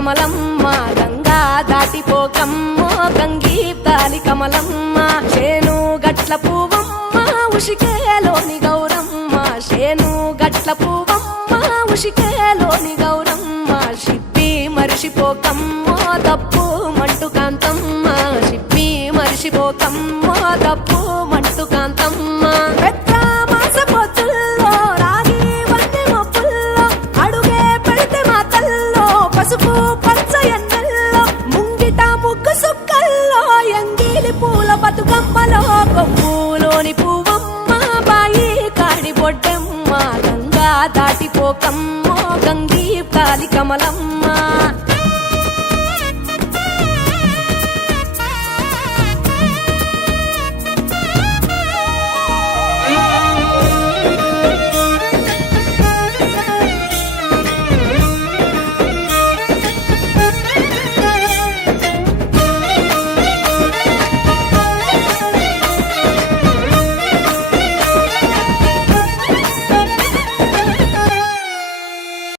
కమలమ్మ గంగా దాటిపోకమ్మ గంగీతాలి కమలమ్మ శేను గట్ల పువ్వమ్మ ఉషికేలోని గౌరమ్మ శేను గట్ల పువ్వమ్మ ఉషికేలోని గౌరమ్మ షిప్పి మరిషిపోకమ్మ తప్పు మంటు కాంతమ్మ షిప్పి మరిషిపోకమ్మ తప్పు మంటు కాంతమ్మ పసుపు పచ్చ ఎన్నెల్లో ముంగిట ముగ్గు సుక్కల్లో ఎంగిలి పూల బతుకమ్మలో కొమ్ములోని పువ్వమ్మ బాయి కాడి బొడ్డమ్మ గంగా దాటిపోకమ్మ గంగీ తాలి కమలమ్మ